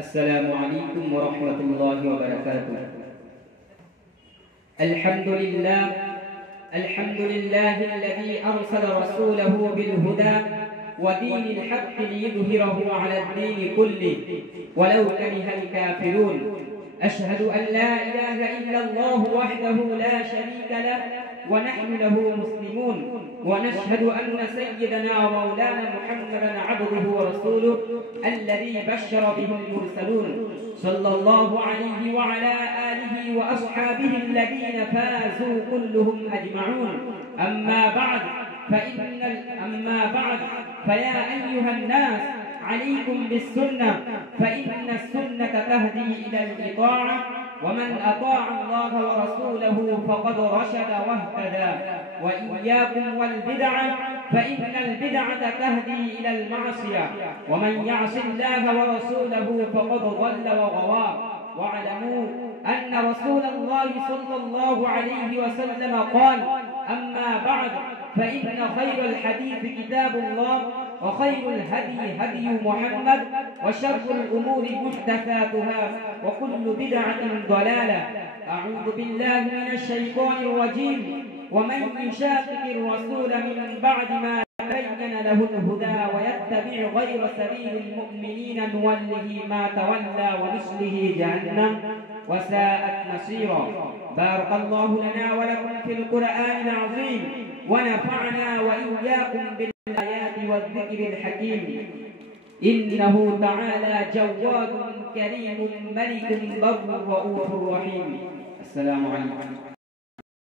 السلام عليكم ورحمة الله وبركاته. الحمد لله الذي أرسل رسوله بالهدى ودين الحق ليظهره على الدين كله ولو كره الكافرون. أشهد أن لا إله إلا الله وحده لا شريك له ونحن له مسلمون، ونشهد أن سيدنا ومولانا محمدا عبده ورسوله الذي بشر به المرسلون، صلى الله عليه وعلى آله وأصحابه الذين فازوا كلهم أجمعون. أما بعد فيا أيها الناس عليكم بالسنة، فإن السنة تهدي إلى الإطاعة، ومن أطاع الله ورسوله فقد رشد واهتدى. وإياكم والبدعة، فإن البدعة تهدي إلى المعصية، ومن يعص الله ورسوله فقد ضل وغوى. واعلموا أن رسول الله صلى الله عليه وسلم قال: أما بعد فإن خير الحديث كتاب الله، وخير الهدي هدي محمد، وشر الأمور محدثاتها، وكل بدعة ضلالة. أعوذ بالله من الشيطان الرجيم. ومن يشاقق الرسول من بعد ما تبين له الهدى ويتبع غير سبيل المؤمنين نوله ما تولى ونصله جهنم وساءت مصيرا. بارك الله لنا ولكم في القرآن العظيم، ونفعنا وإياكم بالآيات والذكر الحكيم. إنه تعالى جواد كريم ملك بر رؤوف رحيم. السلام عليكم.